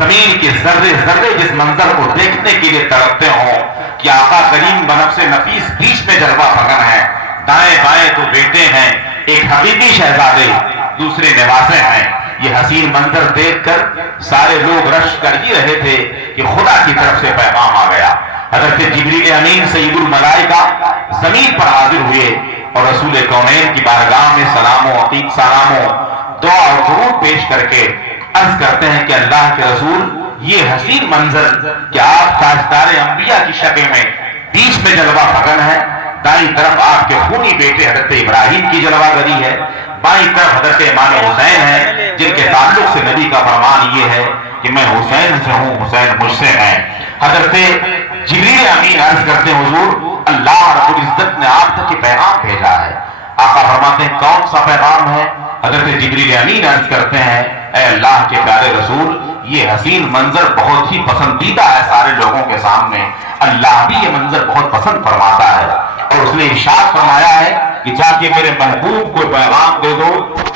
زمین کے ذرے ذرے جس منظر کو دیکھنے کے لیے تڑپتے ہوں کہ آقا کریم بنفس نفیس بیچ میں جلوہ فکن ہے، دائیں بائیں تو بیٹے ہیں، ایک حقیقی شہزادے دوسرے نواسے ہیں۔ یہ حسین منظر دیکھ کر سارے لوگ رش کر ہی رہے تھے کہ خدا کی طرف سے پیغام آ گیا۔ حضرت جبریل امین سید الملائکہ زمین پر حاضر ہوئے اور رسول کونین کی بارگاہ میں سلاموں دعا اور درود پیش کر کے عرض کرتے ہیں کہ اللہ کے رسول، یہ حسین منظر کہ آپ تاجدار انبیاء کی شکل میں بیچ میں جلوہ فکن ہے، دائیں طرف آپ کے خونی بیٹے حضرت ابراہیم کی جلوہ گری ہے، بائیں طرف حضرت امام حسین ہے جن کے تعلق سے نبی کا فرمان یہ ہے کہ میں حسین سے ہوں، حسین مجھ سے ہیں۔ حضرت جبریل امین عرض کرتے ہیں حضور، اللہ رب العزت نے آپ تک یہ پیغام بھیجا ہے۔ آقا فرماتے ہیں کون سا پیغام ہے؟ حضرت جبریل امین عرض کرتے ہیں اے اللہ کے پیارے رسول، یہ حسین منظر بہت ہی پسندیدہ ہے سارے لوگوں کے سامنے، اللہ بھی یہ منظر بہت پسند فرماتا ہے، اور اس نے ارشاد فرمایا ہے کہ جا کے میرے محبوب کو پیغام دے دو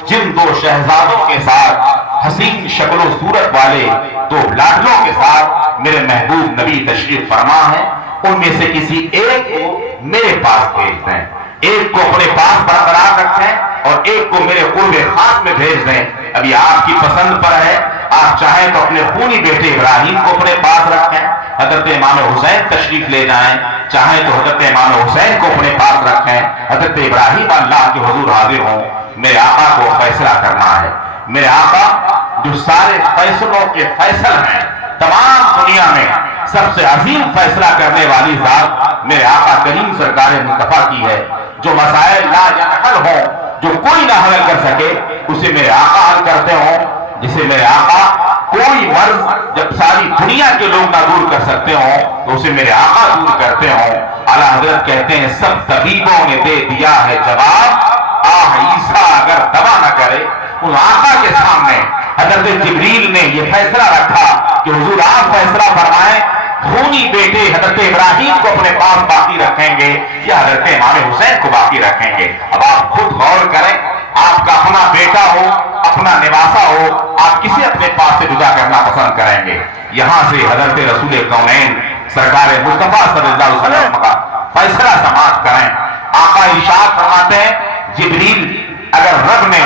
جن دو شہزادوں کے ساتھ حسین شکل و صورت والے دو لاڈلوں کے ساتھ میرے محبوب نبی تشریف فرما ہے، ان میں سے کسی ایک کو میرے پاس بھیج دیں، ایک کو اپنے پاس برقرار رکھیں اور ایک کو میرے قرب خاص میں بھیج دیں۔ ابھی آپ کی پسند پر ہے، آپ چاہیں تو اپنے خونی بیٹے ابراہیم کو اپنے پاس رکھیں، حضرت امام حسین تشریف لے جائیں، چاہیں تو حضرت امام حسین کو اپنے پاس رکھیں، حضرت ابراہیم اللہ کے حضور حاضر ہوں۔ میرے آقا کو فیصلہ کرنا ہے، میرے آقا جو سارے فیصلوں کے فیصل ہیں، تمام دنیا میں سب سے عظیم فیصلہ کرنے والی ذات میرے آقا کریم سرکار مصطفیٰ کی ہے۔ جو مسائل لا یحل ہوں، جو کوئی نہ حل کر سکے، اسے میرے آقا حل کرتے ہوں۔ جسے میرے آقا کوئی مرض جب ساری دنیا کے لوگ نہ دور کر سکتے ہوں تو اسے میرے آقا دور کرتے ہوں۔ اعلیٰ حضرت کہتے ہیں سب طبیبوں نے دے دیا ہے جواب، آہ عیسیٰ اگر دوا نہ کرے۔ اس آقا کے سامنے حضرت جبریل نے یہ فیصلہ رکھا کہ حضور آپ فیصلہ فرمائیں، خونی بیٹے حضرت ابراہیم کو اپنے پاس باقی رکھیں گے یا حضرت امام حسین کو باقی رکھیں گے؟ اب آپ خود غور کریں، آپ کا اپنا بیٹا ہو، اپنا نواسا ہو، آپ کسے اپنے پاس سے جدا کرنا پسند کریں گے؟ یہاں سے حضرت رسول کونین سرکار مصطفیٰ صلی اللہ علیہ وسلم کا فیصلہ سماعت کریں۔ آقا ارشاد فرماتے ہیں جبریل اگر رب نے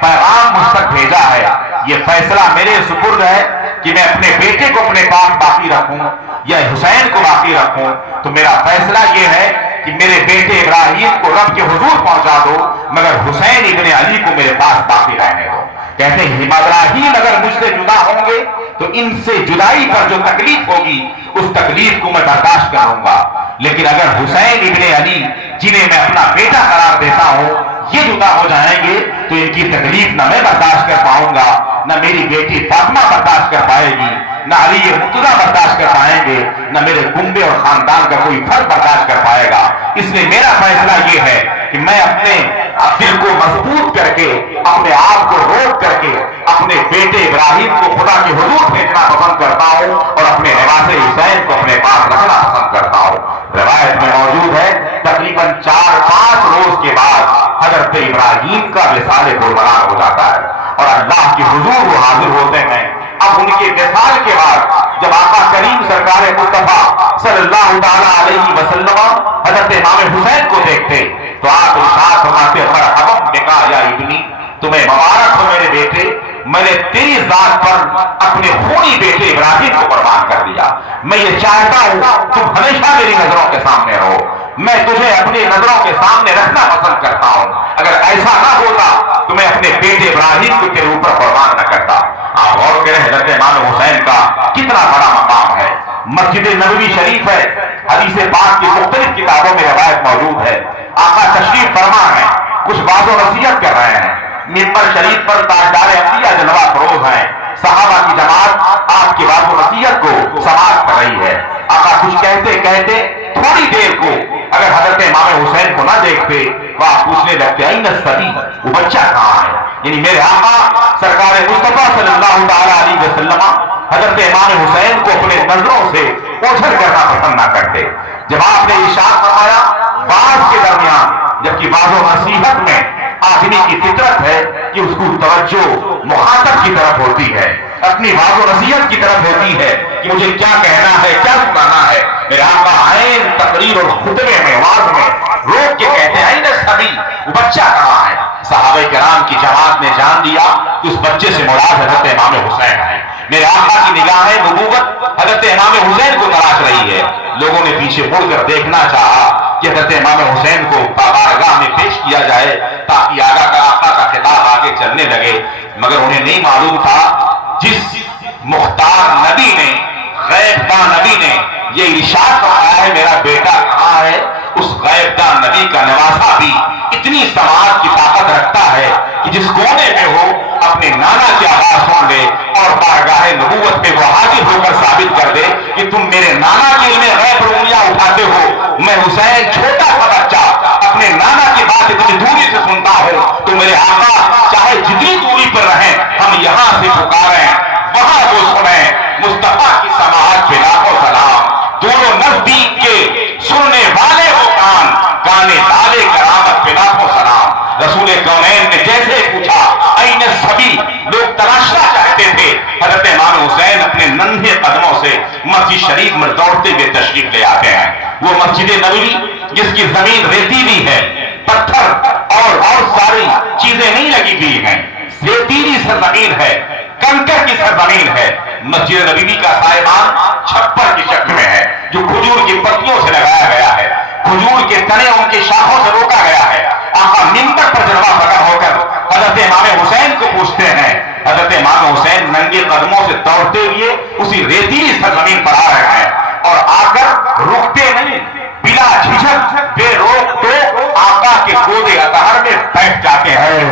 پیغام مجھ تک بھیجا ہے، یہ فیصلہ میرے سپرد ہے کہ میں اپنے بیٹے کو اپنے پاس باقی رکھوں یا حسین کو باقی رکھوں، تو میرا فیصلہ یہ ہے کہ میرے بیٹے ابراہیم کو رب کے حضور پہنچا دو، مگر حسین ابن علی کو میرے پاس باقی رہنے دو۔ کہتے ہیں ابراہیم اگر مجھ سے جدا ہوں گے تو ان سے جدائی پر جو تکلیف ہوگی اس تکلیف کو میں برداشت کروں گا، لیکن اگر حسین ابن علی جنہیں میں اپنا بیٹا قرار دیتا ہوں یہ جدا ہو جائیں گے تو ان کی تکلیف نہ میں برداشت کر پاؤں گا، نہ میری بیٹی فاطمہ برداشت کر پائے گی، نہ علی مرتضیٰ برداشت کر پائیں گے، نہ میرے کنبے اور خاندان کا کوئی فرد برداشت کر پائے گا۔ اس لیے میرا فیصلہ یہ ہے کہ میں اپنے دل کو مضبوط کر کے، اپنے آپ کو روک کر کے اپنے بیٹے ابراہیم کو خدا کے حضور بھیجنا پسند کرتا ہوں اور اپنے نواسے حسین کو اپنے پاس رکھنا پسند کرتا ہوں۔ روایت میں موجود ہے تقریباً 4-5 روز کے بعد حضرت ابراہیم کا وصال برمران ہو جاتا ہے اور اللہ کے حضور وہ حاضر ہوتے ہیں۔ اب ان کے وصال کے بعد جب آقا کریم سرکار مصطفیٰ صلی اللہ تعالیٰ علیہ وسلم حضرت امام حسین کو دیکھتے تو آپ ارشاد فرماتے مرحبا بکا یا ابنی، تمہیں مبارک ہو میرے بیٹے، میں نے تیری ذات پر اپنے خونی بیٹے ابراہیم کو قربان کر دیا۔ میں یہ چاہتا ہوں تم ہمیشہ میری نظروں کے سامنے رہو، میں تجھے اپنی نظروں کے سامنے رکھنا پسند کرتا ہوں۔ اگر ایسا نہ ہوتا تو میں اپنے بیٹے ابراہیم کو تیرے اوپر قربان نہ کرتا۔ آپ غور کریں حضرت امام حسین کا کتنا بڑا مقام ہے۔ مسجد نبوی شریف ہے، حدیث پاک کی مختلف کتابوں میں روایت موجود ہے۔ آقا تشریف فرما ہے، کچھ باز و نصیحت کر رہے ہیں، منبر شریف پر تاجدار انبیاء جلوہ فروز ہیں، صحابہ کی جماعت آپ کی باز و نصیحت کو سماعت کر رہی ہے۔ آقا کچھ کہتے کہتے تھوڑی دیر کو اگر حضرت امام حسین کو نہ دیکھتے تو آپ پوچھنے لگتے این الصبی، وہ بچہ کہاں ہے؟ یعنی میرے آقا سرکار مصطفیٰ صلی اللہ تعالیٰ علیہ وسلم حضرت امام حسین کو اپنے نظروں سے اوجھل کرنا پسند نہ کرتے۔ جب آپ نے ارشاد فرمایا بعض کے درمیان، جبکہ بعض و نصیحت میں آدمی کی فطرت ہے کہ اس کو توجہ مخاطب کی طرف ہوتی ہے، اپنی واض و نصیحت کی طرف ہوتی ہے کہ مجھے کیا کہنا ہے، کیا سنانا ہے. میرے آقا عین تقریر اور خطبے میں واز میں روک کے کہتے ہیں این الصبی، وہ بچہ کہاں ہے؟ صحابہ کرام کی جماعت نے جان لیا کہ اس بچے سے مراد حضرت امام حسین ہے. میرے آقا کی نگاہ نبوت حضرت امام حسین کو تلاش رہی ہے. لوگوں نے پیچھے مڑ کر دیکھنا چاہا کہ حضرت امام حسین کو بارگاہ میں پیش کیا جائے تاکہ آقا کا خطاب آگے چلنے لگے، مگر انہیں نہیں معلوم تھا جس مختار نبی نے، غیب داں نبی نے یہ ارشاد فرمایا ہے میرا بیٹا کہاں ہے، اس غیب داں نبی کا نواسا بھی اتنی سماعت کی طاقت رکھتا ہے کہ جس کونے میں ہو اپنے نانا کی آواز سن لے اور بارگاہ نبوت میں وہ حاضر ہو کر ثابت کر دے کہ تم میرے نانا کے علم غیب انگلیاں اٹھاتے ہو. میں حسین چھوٹا سا بچہ اپنے نانا کی بات اتنی دوری سے سنتا ہوں تو میرے آقا چاہے جتنی دوری پر رہیں ہم یہاں سے پکاریں وہاں وہ سنیں. مصطفیٰ کی سماعت پہ لاکھوں سلام، دونوں نزدیک کے سننے والے وہ کان، گانے والے کرامت پہ لاکھوں سلام. رسول کونین نے جیسے پوچھا این الصبی، لوگ تلاشنا چاہتے تھے. حضرت امام حسین اپنے ننھے قدموں سے مسجد شریف میں دوڑتے ہوئے تشریف لے آتے ہیں. وہ مسجد نبوی جس کی زمین ریتیلی ہے، پتھر اور بہت ساری چیزیں نہیں لگی ہوئی ہیں، ریتیلی سرزمین ہے، کنکر کی سرزمین ہے. مسجد نبوی کا سائبان چھپر کی شکل میں ہے جو کھجور کی پتیوں سے لگایا گیا ہے. کھجور کے تنے ان کی شاخوں سے روکا گیا ہے. آقا منبر پر جلوہ فکر ہو کر حضرت امام حسین کو پوچھتے ہیں. حضرت امام حسین ننگے قدموں سے دوڑتے ہوئے اسی ریتیلی سرزمین پر آ رہے ہیں اور آ کر رکتے نہیں، بلا جھجک بے روک تو آقا کے گود اطہر میں بیٹھ جاتے ہیں.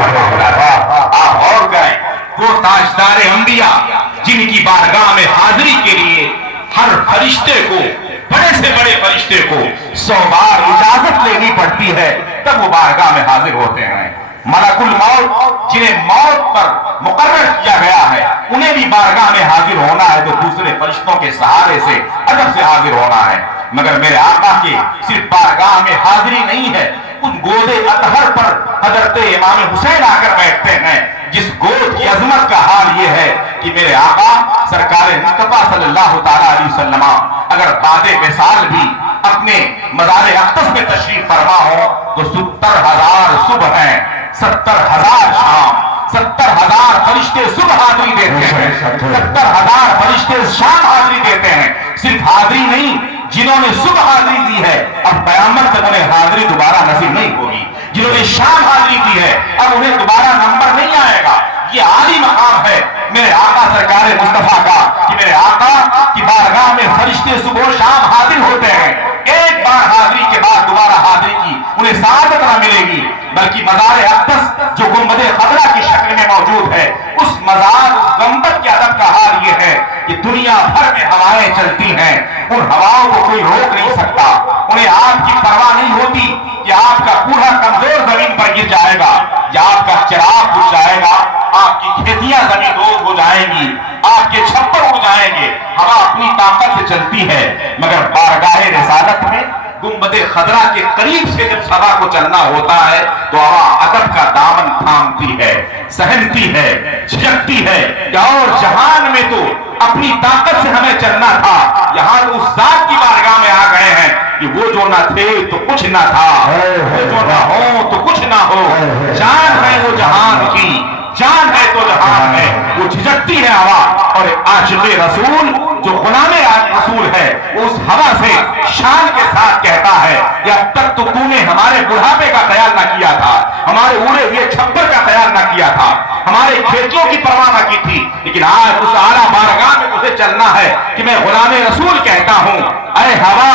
آپ غور کریں، وہ تاجدار انبیاء جن کی بارگاہ میں حاضری کے لیے ہر فرشتے کو، بڑے سے بڑے فرشتے کو 100 بار اجازت لینی پڑتی ہے تب وہ بارگاہ میں حاضر ہوتے ہیں. ملک الموت جنہیں موت پر مقرر کیا گیا ہے انہیں بھی بارگاہ میں حاضر ہونا ہے تو دوسرے فرشتوں کے سہارے سے ادب سے حاضر ہونا ہے. مگر میرے آقا کے صرف بارگاہ میں حاضری نہیں ہے، اس گود اطہر پر حضرت امام حسین آ کر بیٹھتے ہیں جس گود کی عظمت کا حال یہ ہے کہ میرے آقا سرکار مصطفیٰ صلی اللہ تعالی علیہ وسلم اگر بعد وصال بھی اپنے مزار اقدس میں تشریف فرما ہو تو 70,000 صبح ہیں، 70,000 شام، 70,000 فرشتے صبح حاضری دیتے ہیں، 70,000 فرشتے شام حاضری دیتے ہیں. صرف حاضری نہیں، جنہوں نے صبح حاضری دی ہے اب قیامت تک انہیں حاضری دوبارہ نصیب نہیں ہوگی. جنہوں نے شام حاضری دی ہے اب انہیں دوبارہ نمبر نہیں آئے گا. یہ عالی مقام ہے میرے آقا سرکار مصطفیٰ کا کہ میرے آقا کی بارگاہ میں فرشتے صبح و شام حاضر ہوتے ہیں. ایک بار حاضری کے بعد دوبارہ حاضری کی انہیں سعادت نہ ملے گی، بلکہ مزار اقدس جو گنبد خضرا کی شکل میں موجود ہے اس مزار، اس گنبد کے ادب کا حال یہ ہے کہ دنیا بھر میں ہوائیں چلتی ہیں، ان ہواؤں کو کوئی روک نہیں سکتا. انہیں آپ کی پرواہ نہیں ہوتی کہ آپ کا کوڑا کمزور زمین پر گر جائے گا یا آپ کا چراغ بجھ جائے گا، آپ کی کھیتیاں زمین دوز ہو جائیں گی، آپ کے چھپر اڑ جائیں گے. ہوا اپنی طاقت سے چلتی ہے مگر بارگاہ رسالت میں گنبد خضرا کے قریب سے جب صبا کو چلنا ہوتا ہے تو ہوا ادب کا دامن تھامتی ہے، سہمتی ہے، جھجکتی ہے. اور جہان میں تو اپنی طاقت سے ہمیں چلنا تھا، یہاں تو اس ذات کی بارگاہ میں آ گئے ہیں کہ وہ جو نہ تھے تو کچھ نہ تھا، وہ جو نہ ہو تو کچھ نہ ہو. جان ہے وہ جہان کی، جان ہے تو جہان ہے. وہ جھجکتی ہے ہوا اور عاشق رسول جو غلام رسول ہے اس ہوا سے شان کے ساتھ کہتا ہے کہ اب تک تو نے ہمارے بڑھاپے کا خیال نہ کیا تھا، ہمارے اڑے ہوئے چھپر کا خیال نہ کیا تھا، ہمارے کھیتیوں کی پرواہ نہ کی تھی، لیکن آج اس اعلیٰ بارگاہ میں تجھے چلنا ہے کہ میں غلام رسول کہتا ہوں اے ہوا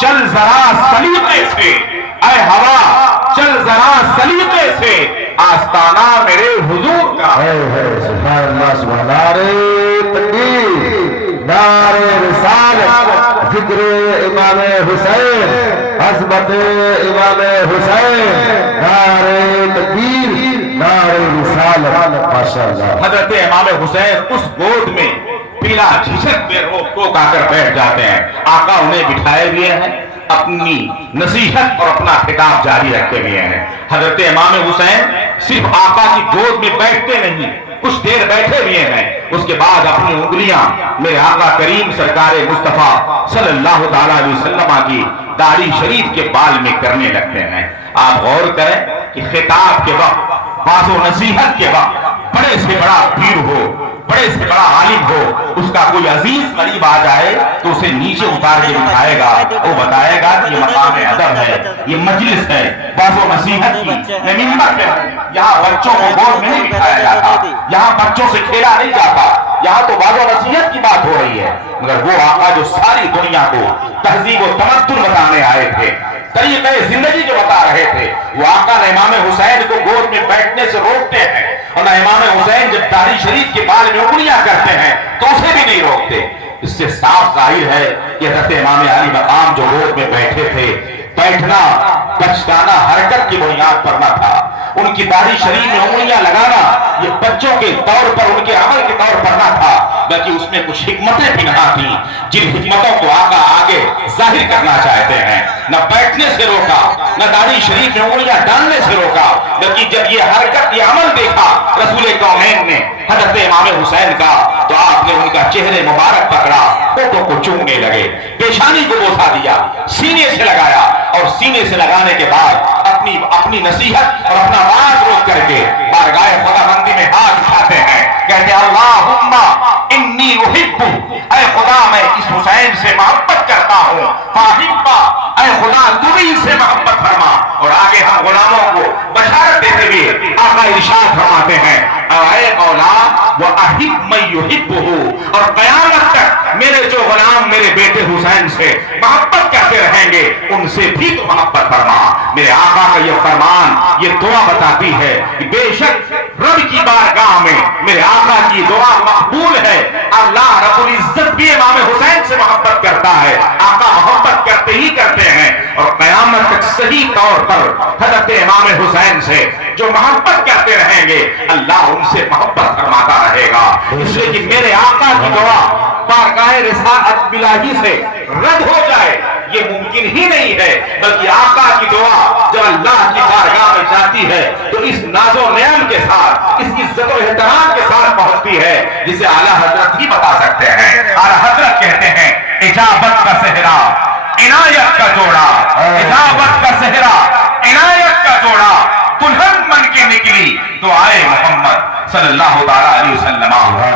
چل ذرا سلیقے سے، اے ہوا چل ذرا سلیقے سے آستانہ میرے حضور کا. سبحان اللہ، سبحان نعرہ تکبیر، نعرہ رسالت، ذکر امام حسین، عظمت امام حسین، نعرہ تکبیر، نعرہ رسالت. ماشاءاللہ حضرت امام حسین اس گود میں بلا جھجک بے روک ٹوک آ کر بیٹھ جاتے ہیں. آقا انہیں بٹھائے ہوئے ہیں، اپنی نصیحت اور اپنا خطاب جاری رکھے ہوئے ہیں. حضرت امام حسین صرف آقا کی گود میں بیٹھتے نہیں کچھ دیر بیٹھے ہوئے ہیں، اس کے بعد اپنی انگلیاں میرے آقا کریم سرکار مصطفیٰ صلی اللہ تعالی علیہ وسلم کی داڑھی شریف کے بال میں کرنے لگتے ہیں۔ آپ غور کریں کہ خطاب کے وقت، واعظ و نصیحت کے وقت بڑے سے بڑا پیر ہو، بڑے سے بڑا عالم ہو، اس کا کوئی عزیز قریب آ جائے تو اسے نیچے اتار کے بٹھائے گا، وہ بتائے گا کہ یہ مقام ادب ہے، یہ مجلس ہے واعظ و نصیحت کی، یہ منبر پہ ہے۔ یہاں بچوں کو گود میں نہیں بٹھایا جاتا، یہاں بچوں سے کھیلا نہیں جاتا، یہاں تو واعظ و نصیحت کی بات ہو رہی ہے۔ مگر وہ آقا جو ساری دنیا کو تہذیب و تمدن بتانے آئے تھے، طریقے زندگی جو بتا رہے تھے، وہ آقا نے امام حسین کو گود میں بیٹھنے سے روکتے ہیں، اور نہ امام حسین جب داڑھی شریف کے بال میں انگلیاں کرتے ہیں تو اسے بھی نہیں روکتے۔ اس سے صاف ظاہر ہے کہ حضرت امام علی مقام جو گود میں بیٹھے تھے، بیٹھنا بچگانہ حرکت کی بنیاد پر نہ تھا، ان کی داڑھی شریف میں انگلیاں لگانا یہ بچوں کے طور پر، ان کے عمل کے طور پر نہ تھا، بلکہ اس میں کچھ حکمتیں بھی نہ تھیں جن حکمتوں کو آقا آگے ظاہر کرنا چاہتے ہیں۔ نہ بیٹھنے سے روکا، نہ داڑھی شریف میں انگلیاں ڈالنے سے روکا، بلکہ جب یہ حرکت، یہ عمل دیکھا رسول کونین نے حضرت امام حسین کا، تو آپ نے ان کا چہرے مبارک پکڑا، ہونٹوں کو چومنے لگے، پیشانی کو بوسا دیا، سینے سے لگایا، اور سینے سے لگانے کے بعد اپنی نصیحت اور اپنا واز روک کر کے بارگاہ خداوندی میں ہاتھ اٹھاتے ہیں، کہتے ہیں اللہم انی احب، اے خدا میں اس حسین سے محبت کرتا ہوں، فاحبہ، اے خدا تو بھی اس سے محبت فرما۔ اور آگے ہم غلاموں کو بشارت دیتے ہوئے آقا ارشاد فرماتے ہیں، اے مولا وَأَحِبْ مَن يُحِبُّهُ، اور قیامت تک میرے جو غلام میرے بیٹے حسین سے محبت کرتے رہیں گے ان سے بھی تو محبت فرما۔ میرے آقا کا یہ فرمان، یہ دعا بتاتی ہے کہ بے شک رب کی بارگاہ میں میرے آقا کی دعا مقبول ہے۔ اللہ رب العزت بھی امام حسین سے محبت کرتا ہے، آقا محبت کرتے ہی کرتے ہیں، اور قیامت تک صحیح طور پر حضرت امام حسین سے جو محبت کرتے رہیں گے اللہ ان سے محبت فرماتا رہے گا۔ اس لیے کہ میرے آقا کی دعا بارگاہ رسالت الہی سے رد ہو جائے یہ ممکن ہی نہیں ہے، بلکہ آقا کی دعا جب اللہ کی بارگاہ میں جاتی ہے تو اس ناز و نعم کے ساتھ، اس عزت و احترام کے ساتھ پہنچتی ہے، جسے اعلیٰ حضرت ہی بتا سکتے ہیں۔ اعلیٰ حضرت کہتے ہیں اجابت کا صحرا عنایت کا جوڑا، اجابت کا صحرا عنایت کا جوڑا، دلہن بن کے نکلی دعائے محمد صلی اللہ تعالیٰ علیہ وسلم۔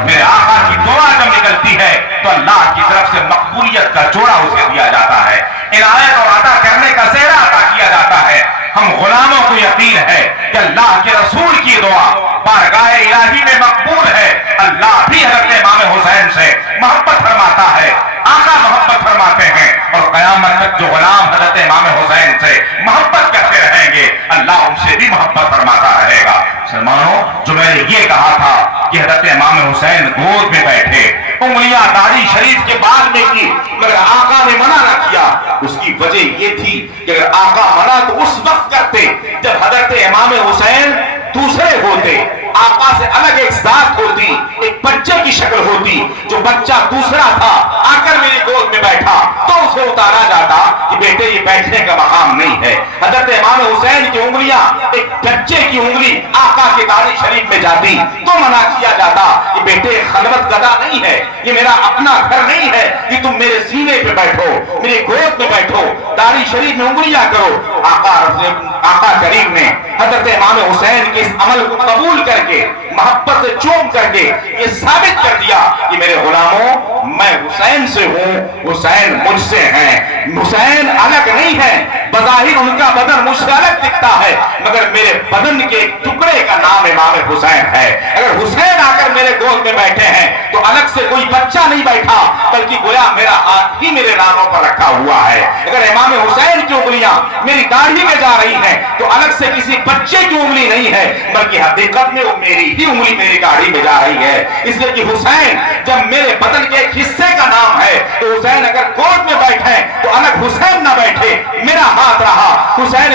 میرے آقا کی دعا جب نکلتی ہے تو اللہ کی طرف سے مقبولیت کا جوڑا اسے دیا جاتا ہے، عنایت اور عطا کرنے کا صحرا عطا کیا جاتا ہے۔ ہم غلاموں کو یقین ہے کہ اللہ کے رسول کی دعا بارگاہ الہی میں مقبول ہے، اللہ بھی حضرت امام حسین سے محبت فرماتا ہے، آقا محبت فرماتے ہیں، اور قیامت تک جو غلام حضرت امام حسین سے محبت کرتے رہیں گے اللہ ان سے بھی محبت فرماتا رہے گا۔ مسلمانوں، جو میں نے یہ کہا تھا کہ حضرت امام حسین گود میں بیٹھے، انگلیاں داڑھی شریف کے بال میں کی، مگر آقا نے منع نہ کیا، اس کی وجہ یہ تھی کہ اگر آقا منع تو اس وقت کرتے جب حضرت امام حسین دوسرے ہوتے، آقا سے الگ ایک ذات ہوتی، ایک بچے کی شکل ہوتی، جو بچہ دوسرا تھا آ کر میری گود میں بیٹھا تو اسے اتارا جاتا کہ بیٹے یہ بیٹھنے کا مقام نہیں ہے۔ حضرت امام حسین کی انگلیاں ایک بچے کی انگلی آقا کی داڑھی شریف میں جاتی تو منع کیا جاتا کہ بیٹے خلوت گدا نہیں ہے، یہ میرا اپنا گھر نہیں ہے کہ تم میرے سینے پہ بیٹھو، میری گود میں بیٹھو، داڑھی شریف میں انگلیاں کرو۔ آقا کریم نے حضرت امام حسین کے اس عمل کو قبول کر کے، محبت سے چوم کر کے یہ ثابت کر دیا کہ میرے غلاموں میں حسین سے ہوں، حسین مجھ سے ہیں، حسین الگ نہیں ہے، بظاہر ان کا بدن مجھ سے الگ دکھتا ہے مگر میرے بدن کے ایک ٹکڑے کا نام امام حسین ہے۔ اگر حسین آ کر میرے گود میں بیٹھے ہیں تو الگ سے کوئی بچہ نہیں بیٹھا بلکہ گویا میرا ہاتھ ہی میرے ناموں پر رکھا ہوا ہے۔ اگر امام حسین کی انگلیاں میری داڑھی میں جا رہی ہیں تو الگ سے کسی بچے کی انگلی نہیں ہے بلکہ حقیقت میں وہ میری ہی انگلی میری داڑھی میں جا رہی ہے۔ اس لیے کہ حسین جب میرے بدن کے ایک حصے کا نام ہے تو حسین اگر گود میں بیٹھے تو الگ حسین نہ بیٹھے، میرا ہاتھ رہا، حسین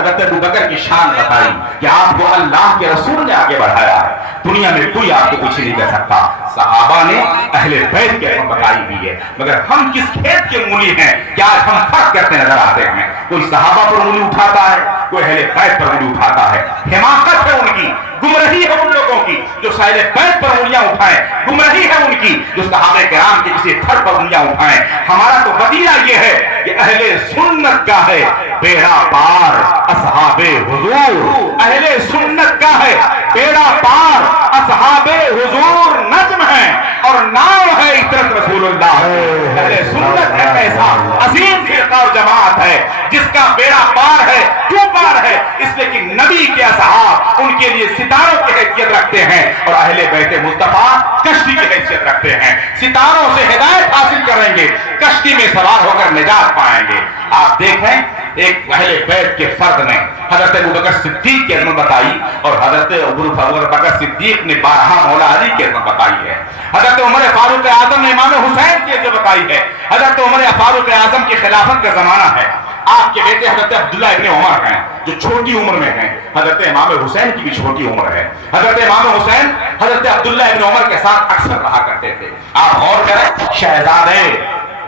حضرت ابو بکر کی شان بتائی کہ آپ کو اللہ کے رسول نے آگے بڑھایا ہے، دنیا میں کوئی آپ کو کچھ نہیں کر سکتا۔ صحابہ نے اہل بیت کی عظمت بتائی ہوئی ہے، مگر ہم کس کھیت کے مولی ہیں کہ آج ہم فرق کرتے نظر آتے ہیں؟ کوئی صحابہ پر انگلی اٹھاتا ہے، کوئی اہل بیت پر انگلی اٹھاتا ہے۔ حماقت ہے ان کی، گمراہی ہے ان لوگوں کی جو اہل بیت پر انگلیاں اٹھائیں، گمراہی ہے ان کی جو صحابہ کرام کے کسی پھر پر انگلیاں اٹھائیں۔ ہمارا تو بدیعہ یہ ہے کہ اہل سنت کا ہے بیڑا پار اصحاب حضور، اہل سنت کا ہے بیڑا پار اصحاب حضور نظم ہے اور نام ہے عطرت رسول اللہ۔ اہل سنت ایک ایسا عظیم فرقہ اور جماعت ہے جس کا بیڑا پار ہے۔ کیوں پار ہے؟ اس لیے کہ نبی کے اصحاب ان کے لیے ستاروں کی حیثیت رکھتے ہیں اور اہل بیت مصطفیٰ کشتی کی حیثیت رکھتے ہیں۔ ستاروں سے ہدایت حاصل کریں گے، کشتی میں سوار ہو کر نجات پائیں گے۔ آپ دیکھیں ایک اہل بیت کے فرد نے حضرت ابوبکر صدیق کی عظمت بتائی اور حضرت ابوبکر صدیق نے 12 مولا علی کی عظمت بتائی ہے۔ حضرت عمر فاروق اعظم نے امام حسین کی عظمت بتائی ہے۔ حضرت عمر فاروق اعظم کی خلافت کا زمانہ ہے۔ آپ کے بیٹے حضرت عبداللہ ابن عمر ہیں جو چھوٹی عمر میں ہیں، حضرت امام حسین کی بھی چھوٹی عمر ہے۔ حضرت امام حسین حضرت عبداللہ ابن عمر کے ساتھ اکثر رہا کرتے تھے۔ آپ غور کریں، شہزادے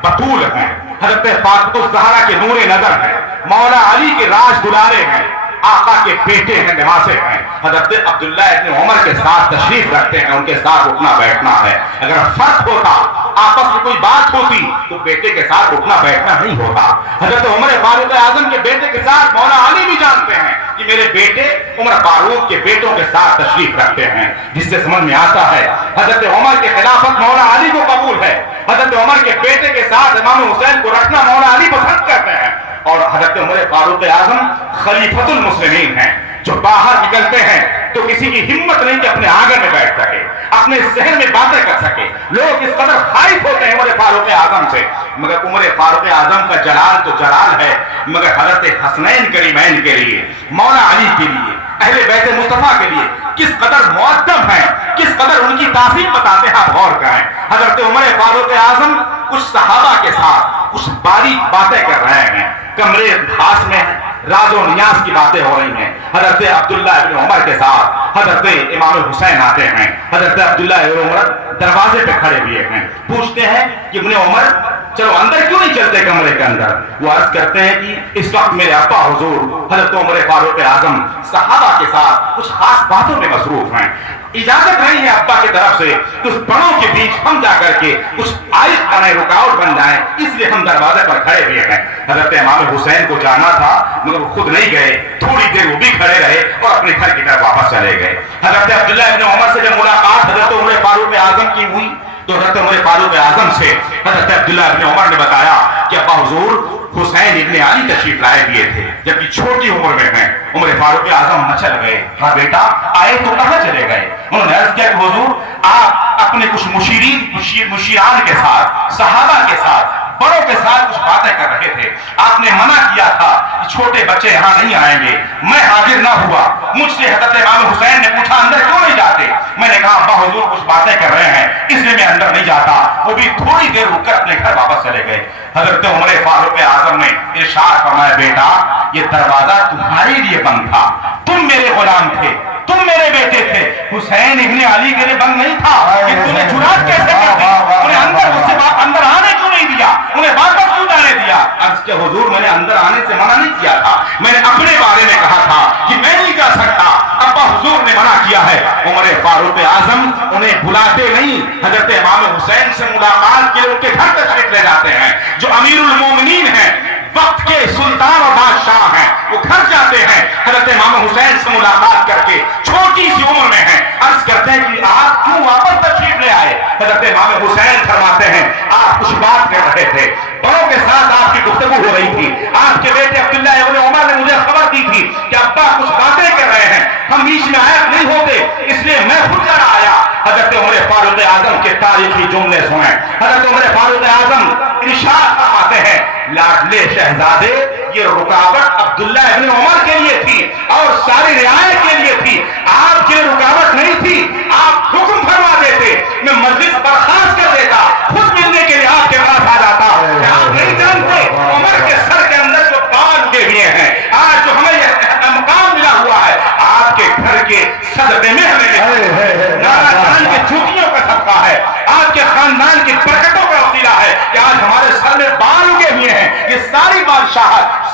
بطول ہیں، حضرت فاطمہ الزہرا کے نور نظر ہیں، مولا علی کے راج دلارے ہیں، آقا کے بیٹے ہیں، نواسے ہیں۔ حضرت عبداللہ ابن عمر کے ساتھ تشریف رکھتے ہیں، ان کے ساتھ اٹھنا بیٹھنا ہے۔ اگر فرق ہوتا، آپس میں کوئی بات ہوتی تو بیٹے کے ساتھ اٹھنا بیٹھنا نہیں ہوتا۔ حضرت عمر فاروق اعظم کے بیٹے کے ساتھ مولا علی بھی جانتے ہیں کہ میرے بیٹے عمر فاروق کے بیٹوں کے ساتھ تشریف رکھتے ہیں، جس سے سمجھ میں آتا ہے حضرت عمر کے خلافت مولا علی کو قبول ہے۔ حضرت عمر کے بیٹے کے ساتھ امام حسین کو رکھنا مولا علی پسند کرتے ہیں۔ اور حضرت عمر فاروق اعظم خلیفۃ المسلمین ہیں جو باہر نکلتے ہیں تو کسی کی ہمت نہیں کہ اپنے آنگن میں بیٹھ سکے، اپنے شہر میں باتیں کر سکے۔ لوگ اس قدر خائف ہوتے ہیں عمر فاروق اعظم سے، مگر عمر فاروق اعظم کا جلال تو جلال ہے، مگر حضرت حسنین کریمین کے لیے، مولا علی کے لیے، اہل بیت مصطفیٰ کے لیے کس قدر مؤدب ہیں، کس قدر ان کی تعظیم بتاتے ہیں۔ آپ غور کریں، حضرت عمر فاروق اعظم کچھ صحابہ کے ساتھ کچھ باریک باتیں کر رہے ہیں، کمرے خاص میں راز و نیاز کی باتیں ہو رہی ہیں۔ حضرت عبداللہ ابن عمر کے ساتھ حضرت امام حسین آتے ہیں، حضرت عبداللہ ابن عمر دروازے پہ کھڑے ہوئے ہیں، پوچھتے ہیں کہ ابن عمر چلو اندر کیوں نہیں چلتے کمرے کے اندر؟ وہ عرض کرتے ہیں کہ اس وقت میرے ابا حضور حضرت عمر فاروق اعظم صحابہ کے ساتھ کچھ خاص باتوں میں مصروف ہیں، اجازت نہیں ہے ابا کی طرف سے کچھ بڑوں کے بیچ ہم جا کر کے کچھ عائق بنے، رکاوٹ بن جائیں، اس لیے ہم دروازے پر کھڑے ہوئے ہیں۔ حضرت امام حسین کو جانا تھا مگر وہ خود نہیں گئے، تھوڑی دیر وہ بھی کھڑے رہے اور اپنے گھر کی طرف واپس چلے گئے۔ حضرت عبداللہ ابن عمر سے جب ملاقات حضرت عمر فاروق اعظم کی ہوئی تو حضرت عمر فاروق اعظم سے حضرت عبداللہ ابن عمر نے بتایا کہ ابا حضور حسین ابن علی تشریف لائے دیے تھے جبکہ چھوٹی عمر میں ہیں۔ عمر فاروق اعظم مچل گئے، ہاں بیٹا آئے تو کہاں چلے گئے؟ انہوں نے عرض کیا کہ حضور آپ اپنے کچھ مشیران کے ساتھ، صحابہ کے ساتھ، بڑوں کے ساتھ کچھ باتیں کر رہے تھے، آپ نے منع کیا تھا کہ چھوٹے بچے یہاں نہیں آئیں گے، میں حاضر نہ ہوا۔ مجھ سے حضرت امام حسین نے پوچھا اندر کیوں نہیں جاتے؟ میں نے کہا ابا حضور کچھ باتیں کر رہے ہیں اس لیے میں اندر نہیں جاتا۔ وہ بھی تھوڑی دیر رک کر اپنے گھر واپس چلے گئے۔ حضرت عمر فاروق اعظم نے ارشاد فرمایا بیٹا یہ دروازہ تمہارے لیے بند تھا، تم میرے غلام تھے، تم میرے بیٹے تھے، حسین ابن علی کے لیے بند نہیں تھا کہ تمہیں جرات کیسے کرتے، انہیں اندر آنے کیوں نہیں دیا، انہیں واپس کیوں جانے دیا؟ عرض کہ حضور میں نے اندر آنے سے منع نہیں کیا تھا، میں نے اپنے بارے میں کہا تھا کہ میں نہیں جا سکتا، ابا حضور نے منع کیا ہے۔ عمر فاروق اعظم انہیں بلاتے نہیں، حضرت امام حسین سے ملاقات کے لیے ان کے گھر تشریف لے جاتے ہیں۔ جو امیر المومنین ہیں، وقت کے سلطان اور بادشاہ ہیں، وہ گھر جاتے ہیں، حضرت امام حسین سے ملاقات کر کے چھوٹی سی عمر میں ہیں، عرض کرتے ہیں کہ آپ کیوں واپس تشریف لے آئے؟ حضرت امام حسین فرماتے ہیں آپ کچھ بات کر رہے تھے، بڑوں کے ساتھ آپ کی گفتگو ہو رہی تھی، آپ کے بیٹے عبداللہ ابن عمر نے مجھے خبر دی تھی کہ ابا کچھ باتیں کر رہے ہیں، ہم بیچ میں عائق نہیں ہوتے، اس لیے میں خود چلا آیا۔ حضرت عمر فاروق اعظم کے تاریخی جملے سنیں۔ حضرت عمر فاروق اعظم ارشاد فرماتے ہیں لاڈلے شہزادے یہ رکاوٹ عبداللہ ابن عمر کے لیے تھی اور ساری رعایت کے لیے تھی، آپ کے لیے رکاوٹ نہیں تھی۔ آپ حکم فرما دیتے میں مجلس برخاست کر دیتا، خود ملنے کے لیے آپ کے پاس آ جاتا۔ آپ نہیں جانتے عمر کے سر کے اندر جو بال اگے ہوئے ہیں، آج جو ہمیں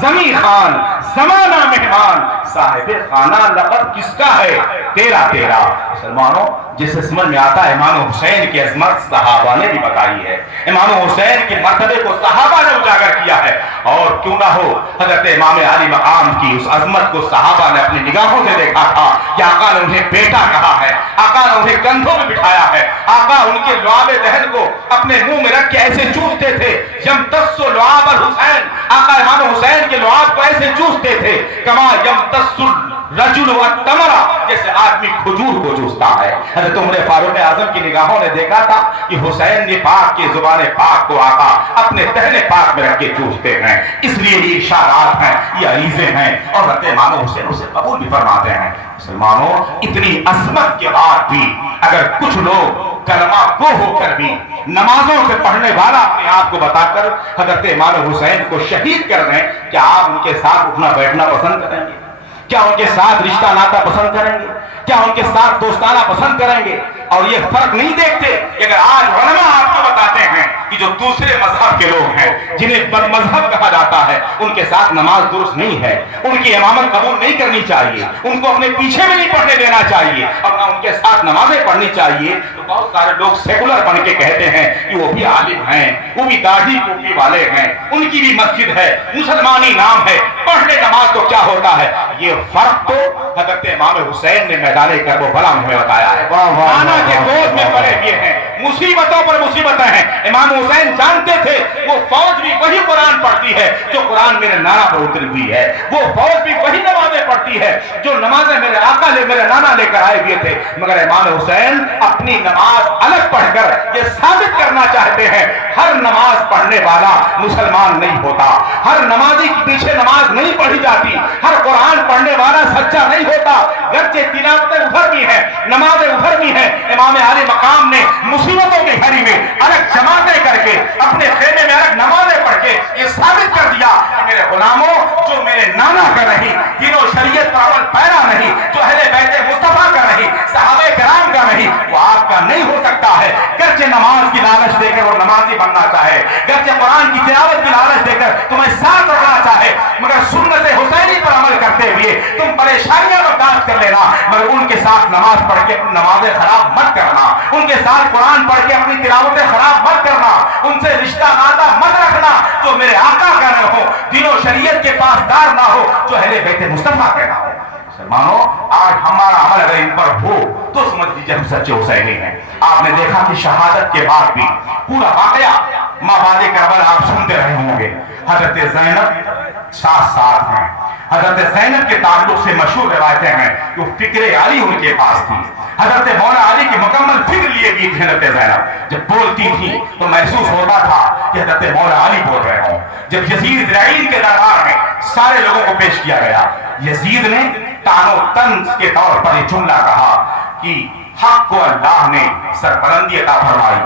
زمین خان زمانہ مہمان صاحب خانہ لقب کس کا ہے تیرا تیرا مسلمانوں جس سے سمجھ میں آتا ہے امام حسین کی عظمت صحابہ نے بھی بتائی ہے امام حسین کے مرتبے کو صحابہ نے اجاگر کیا ہے اور کیوں نہ ہو حضرت امام علی مقام کی اس عظمت کو صحابہ نے اپنی نگاہوں سے دیکھا تھا کہ آقا نے انہیں بیٹا کہا ہے آقا نے انہیں کندھوں میں بٹھایا ہے آقا ان کے لعاب دہن کو اپنے منہ میں رکھ کے ایسے چوستے تھے یمتص لعاب الحسین آقا امام حسین کے لعاب کو ایسے چوستے تھے کما یمتص رجل والتمرہ جیسے آدمی کھجور کو چوستا ہے حضرت عمر فاروق اعظم کی نگاہوں نے دیکھا تھا کہ حسین نے پاک کی زبان پاک کو آقا اپنے دہن پاک میں رکھ کے چوستے ہیں اس لیے یہ اشارات ہیں یہ عریضے ہیں اور حضرت امام حسین اسے قبول بھی فرماتے ہیں مسلمانوں اتنی عظمت کے بعد بھی اگر کچھ لوگ کلمہ گو ہو کر بھی نمازوں سے پڑھنے والا اپنے آپ کو بتا کر حضرت امام حسین کو شہید کر دیں کیا آپ ان کے ساتھ اٹھنا بیٹھنا پسند کریں گے کیا ان کے ساتھ رشتہ ناتا پسند کریں گے کیا ان کے ساتھ دوستانہ پسند کریں گے اور یہ فرق نہیں دیکھتے کہ اگر آج علماء آپ کو بتاتے ہیں کہ جو دوسرے مذہب کے لوگ ہیں جنہیں بد مذہب کہا جاتا ہے ان کے ساتھ نماز درست نہیں ہے ان کی امامت قبول نہیں کرنی چاہیے ان کو اپنے پیچھے میں نہیں پڑھنے دینا چاہیے اور نہ ان کے ساتھ نمازیں پڑھنی چاہیے تو بہت سارے لوگ سیکولر بن کے کہتے ہیں کہ وہ بھی عالم ہیں وہ بھی داڑھی ٹوپی والے ہیں ان کی بھی مسجد ہے مسلمانی نام ہے پڑھنے نماز تو کیا ہوتا ہے یہ فرق تو حضرت امام حسین نے میدان کربلا میں بتایا ہے نانا کے گود میں پڑے ہوئے ہیں مصیبتوں پر مصیبتیں ہیں امام حسین جانتے تھے وہ فوج بھی وہی قرآن پڑھتی ہے جو قرآن میرے نانا پر اتری ہوئی ہے وہ فوج بھی وہی نمازیں پڑھتی ہے جو نمازیں میرے آقا میرے نانا لے کر آئے ہوئے تھے مگر امام حسین اپنی نماز الگ پڑھ کر یہ ثابت کرنا چاہتے ہیں ہر نماز پڑھنے والا مسلمان نہیں ہوتا ہر نمازی کے پیچھے نماز نہیں پڑھی جاتی ہر قرآن پڑھنے والا سچا نہیں ہوتا گرچہ تلاوتیں ادھر بھی ہیں نمازیں ادھر بھی ہیں امام علی مقام نے مصیبتوں کی گھڑی میں الگ جماعتیں کر کے اپنے خیمے میں الگ نمازیں پڑھ کے یہ ثابت کر دیا کہ میرے غلاموں جو میرے نانا کا نہیں دین و شریعت کا عمل پیرا نہیں جو اہل بیت مصطفیٰ کا نہیں صحابہ کرام کا نہیں وہ آپ کا نہیں ہو سکتا ہے گرچہ نماز کی لالچ دے کر وہ نمازی بننا چاہے گرچہ قرآن کی تلاوت کی لالچ دے کر تمہیں ساتھ رکھنا چاہے مگر سنت حسینی پر عمل کرتے ہوئے تم پریشانیاں برداشت کر لینا مگر ان کے ساتھ نماز پڑھ کے اپنی نمازیں خراب مت کرنا ان کے ساتھ قرآن پڑھ کے اپنی تلاوتیں خراب مت کرنا ان سے رشتہ ناتا مت رکھنا جو میرے آقا کا نہ ہو دین و شریعت کے پاسدار نہ ہو جو اہل بیت مصطفیٰ کے نہ ہو مسلمانوں آج ہمارا عمل اگر ان پر ہو تو سمجھ لیجیے ہم سچے حسینی ہیں آپ نے دیکھا کہ شہادت کے بعد بھی پورا واقعہ مابعد کربلا آپ سنتے رہے ہوں گے حضرت زینب ساتھ ہیں حضرت زینب کے تعلق سے مشہور روایتیں ہیں کہ فکر علی ان کے پاس تھی حضرت مولا علی کی مکمل فکر لیے گئی تھی حضرت زینب جب بولتی تھی تو محسوس ہوتا تھا کہ حضرت مولا علی بول رہے ہوں جب یزید رعین کے دربار میں سارے لوگوں کو پیش کیا گیا یزید نے تان و طنز کے طور پر یہ جملہ کہا کہ حق کو اللہ نے سربلندی عطا فرمائی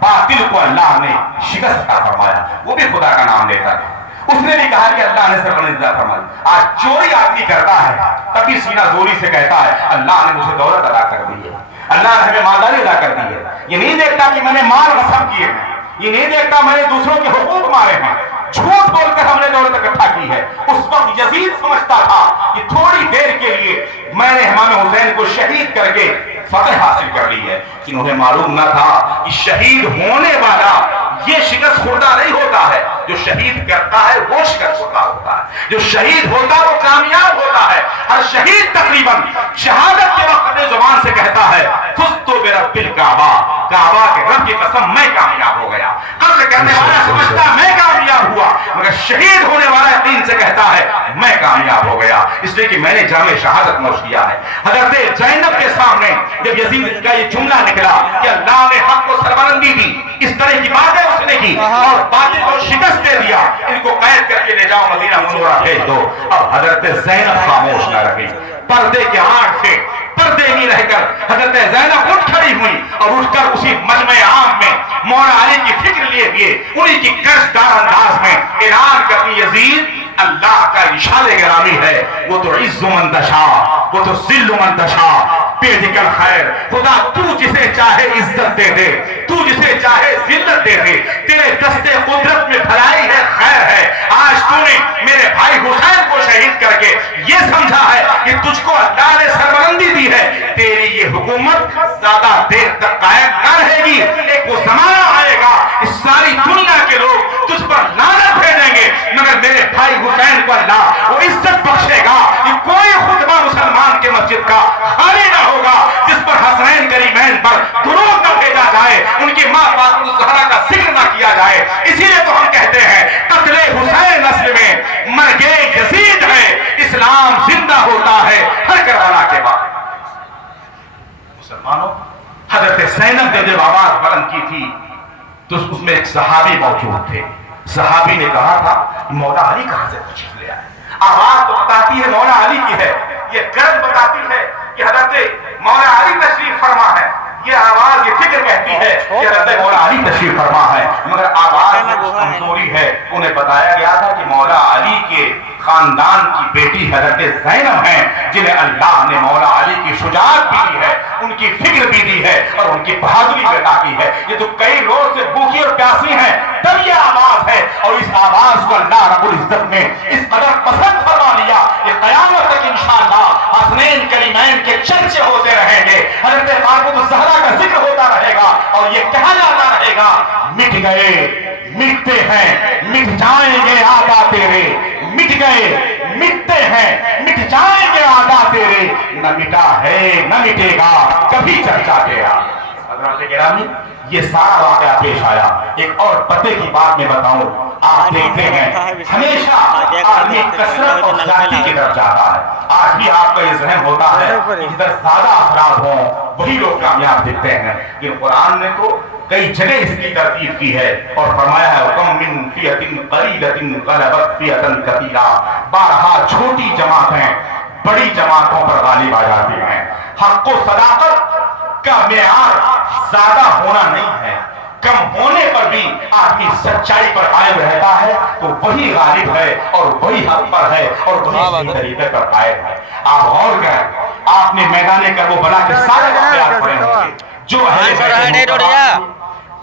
باطل کو اللہ نے شکست عطا فرمایا وہ بھی خدا کا نام لیتا ہے اس نے بھی کہا کہ اللہ نے سربلندی عطا فرمائی آج چوری آدمی کرتا ہے تبھی سینہ زوری سے کہتا ہے اللہ نے مجھے دولت ادا کر دی ہے اللہ نے ہمیں مالداری ادا کر دی ہے یہ نہیں دیکھتا کہ میں نے مال غصب کیے ہیں یہ نہیں دیکھتا میں نے دوسروں کے حقوق مارے ہیں جھوٹ بول کر ہم نے دولت اکٹھا کی ہے اس وقت یزید سمجھتا تھا کہ تھوڑی دیر کے لیے میں نے امام حسین کو شہید کر کے فتح حاصل کر لی ہے کہ انہیں معلوم نہ تھا کہ شہید ہونے والا یہ شکست خوردہ نہیں ہوتا ہے جو شہید کرتا ہے وہ شکست خوردہ ہوتا ہے جو شہید ہوتا ہے وہ کامیاب ہوتا ہے ہر شہید تقریباً شہادت کے وقت اپنے زبان سے کہتا ہے فزت برب الکعبہ کعبہ کے رب کی قسم میں کامیاب ہو گیا قتل کرنے والا سمجھتا میں کامیاب ہوا مگر شہید ہونے والا یقین سے کہتا ہے میں کامیاب ہو گیا اس لیے کہ میں نے جامع شہادت نوش کیا ہے حضرت زینب کے سامنے جب یزید کا یہ جملہ نکلا کہ اللہ نے حق کو سربلندی دی اس طرح کی باتیں اس نے کی اور باطل کو شکست دے دیا ان کو قید کر کے لے جاؤ مدینہ منورہ بھیج دو اب حضرت زینب خاموش نہ رہی پردے کے آڑ سے پردے میں رہ کر حضرت زینب اٹھ کھڑی ہوئی اور اٹھ کر اسی مجمع عام میں مولا علی کی فکر لیے ہوئے انہی کی قصدار انداز میں اعلان کرتی یزید اللہ کا ارشاد گرامی ہے وہ تو عز من تشاء وہ تو ذل من تشاء بے ذکر خیر. خدا تو جسے چاہے عزت دے دے, تو جسے چاہے ذلت دے دے, تیرے دستے قدرت میں بھلائی ہے, خیر ہے. آج تو نے میرے بھائی حسین کو شہید کر کے یہ سمجھا ہے کہ تجھ کو اللہ نے سربلندی دی ہے. تیری یہ حکومت زیادہ دیر تک قائم نہ رہے گی. ایک وہ زمانہ آئے گا کہ ساری دنیا کے لوگ تجھ پر لعنت بھیجیں گے, مگر میرے بھائی حسین کو اللہ وہ عزت بخشے گا کہ کوئی خطبہ مسلمان کے مسجد کا خالی نہ ہوگا جس پر حسنین کریمین پر درود نہ بھیجا جائے, ان کی ماں فاطمہ الزہرا کا ذکر نہ کیا جائے. اسی لیے تو ہم کہتے ہیں قتل حسین اصل میں مرگ یزید ہے, اسلام زندہ ہوتا ہے ہر کربلا کے بعد. مسلمانوں, حضرت زینب نے جب آواز بلند کی تھی تو اس میں ایک صحابی موجود تھے. صحابی نے کہا تھا مولا علی کہاں سے تشریف لے آئے. آواز تو بتاتی ہے مولا علی کی ہے, یہ گرد بتاتی ہے کہ حضرت مولا علی تشریف فرما ہے. یہ آواز یہ فکر کہتی ہے کہ حضرت مولا علی تشریف فرما ہے, مگر آواز میں کچھ کمزوری ہے. انہیں بتایا گیا تھا کہ مولا علی کے خاندان کی بیٹی حضرت زینب ہیں, جنہیں اللہ نے مولا علی کی شجاعت بھی دی ہے, ان کی فکر بھی دی ہے اور ان کی بہادری بھی عطا کی ہے. یہ تو کئی روز سے بھوکی اور پیاسی ہیں, تب یہ آواز ہے, اور اس آواز کو اللہ رب العزت نے اس قدر پسند فرما لیا کہ قیامت تک انشاءاللہ حسنین کریمین کے چرچے ہوتے رہیں گے, حضرت فاطمہ الزہرا کا ذکر ہوتا رہے گا, اور یہ کہا جاتا رہے گا مٹ گئے مٹتے ہیں مٹ جائیں گے آقا تیرے, مٹ گئے مٹتے ہیں مٹ جائیں گے آقا تیرے, نہ مٹا ہے نہ مٹے گا کبھی چرچا تیرا. حضرات گرامی, یہ سارا واقعہ پیش آیا. ایک اور پتے کی بات میں بتاؤں, آپ دیکھتے ہیں ہمیشہ آدمی کثرت اور ذاتی کی طرف جاتا ہے. آج بھی آپ کا یہ ذہن ہوتا ہے کہ جدھر زیادہ افراد ہوں وہی لوگ کامیاب دکھتے ہیں, لیکن قرآن نے تو کئی جگہ اس کی ترتیب کی ہے اور فرمایا ہے وَكَمْ مِنْ فِئَةٍ قَلِيلَةٍ غَلَبَتْ فِئَةً كَثِيرًا. بارہا چھوٹی جماعتیں بڑی جماعتوں پر غالب آ جاتی ہیں. حق و صداقت کا معیار زیادہ ہونا نہیں ہے, کم ہونے پر بھی آدمی سچائی پر قائم رہتا ہے تو وہی غالب ہے اور وہی حق پر ہے اور وہی صحیح طریقے پر قائم ہے. آپ غور کریں, آپ نے میدان کربلا کے سارے واقعات پڑھے ہوں گے. جو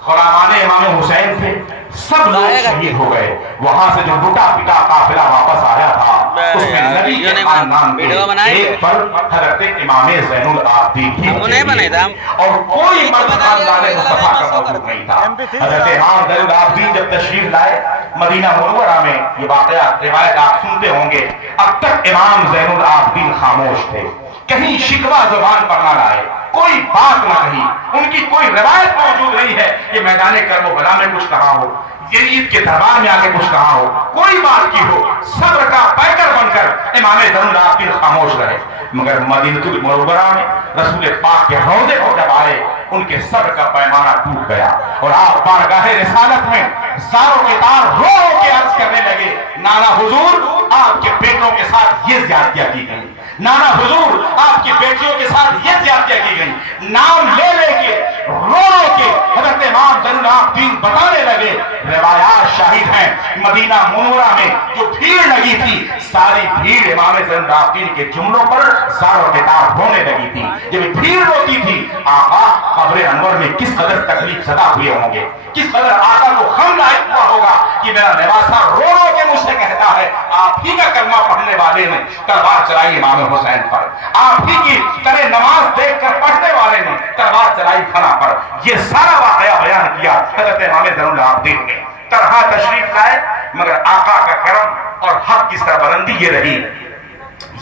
خرامان امام حسین تھے سب لوگ شہید ہو گئے. وہاں سے جو لٹا پٹا قافلہ واپس آیا تھا اس میں نبی کے خاندان کے ایک پر حضرت امام زین العابدین بھی اور کوئی مرد خاندان مصطفیٰ کا موجود نہیں تھا. حضرت امام زین العابدین جب تشریف لائے مدینہ منورہ میں, یہ واقعات روایت آپ سنتے ہوں گے, اب تک امام زین العابدین خاموش تھے, کہیں شکوہ زبان پر نہ لائے, کوئی بات نہ کہی. ان کی کوئی روایت موجود نہیں ہے کہ میدان کربلا میں کچھ کہا ہو, یہ عید کے دربار میں آگے کچھ کہا ہو, کوئی بات کی ہو. صبر کا پیکر بن کر امام زین العابدین خاموش رہے. مگر مدینہ المنورہ میں رسول پاک کے روضے کو جب آئے ان کے صبر کا پیمانہ ٹوٹ گیا اور آپ بارگاہ رسالت میں زاروں کے تار رو رو کے عرض کرنے لگے, نانا حضور آپ کے بیٹوں کے ساتھ یہ زیادتیاں کی گئی, نانا حضور آپ کی بیٹیوں کے ساتھ یہ زیادتیاں کی گئی. نام لے لے کے رو رو کے حضرت امام زین العابدین بتانے لگے. روایات شاہد ہیں مدینہ منورہ میں جو بھیڑ لگی تھی ساری بھیڑ امام زین العابدین کے جملوں پر زار و نثار ہونے لگی تھی. جب بھیڑ روتی تھی آقا قبر انور میں کس قدر تکلیف زدہ ہوئے ہوں گے, کس قدر آقا کو غم لاحق ہوا ہوگا کہ میرا نواسا رو رو کے مجھ سے کہتا ہے آپ ہی کا کلمہ پڑھنے والے نے تلوار چلائی امام حسین پر, آپ ہی کی طرح نماز دیکھ کر پڑھنے والے نے تلوار چلائی فنا پر. یہ سارا واقعہ بیان کیا حضرت امام زین العابدین نے. طرح تشریف لائے مگر آقا کا کرم اور حق کی سربلندی یہ رہی.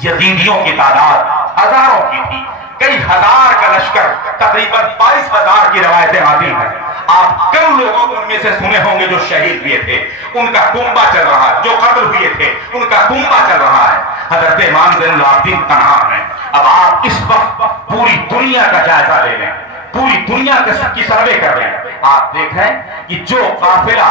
یزیدیوں کی تعداد ہزاروں کی تھی, کئی ہزار کا لشکر, تقریباً 22,000 کی روایتیں آتی ہیں. آپ کم لوگوں کو ان میں سے سنے ہوں گے جو شہید ہوئے تھے, ان کا کنبہ چل رہا ہے, جو قتل ہوئے تھے ان کا کنبہ چل رہا ہے. حضرت امام زین العابدین تنہا ہیں. اب آپ اس وقت پوری دنیا کا جائزہ لے لیں, پوری دنیا کی سروے کر لیں. آپ دیکھیں کہ جو قافلہ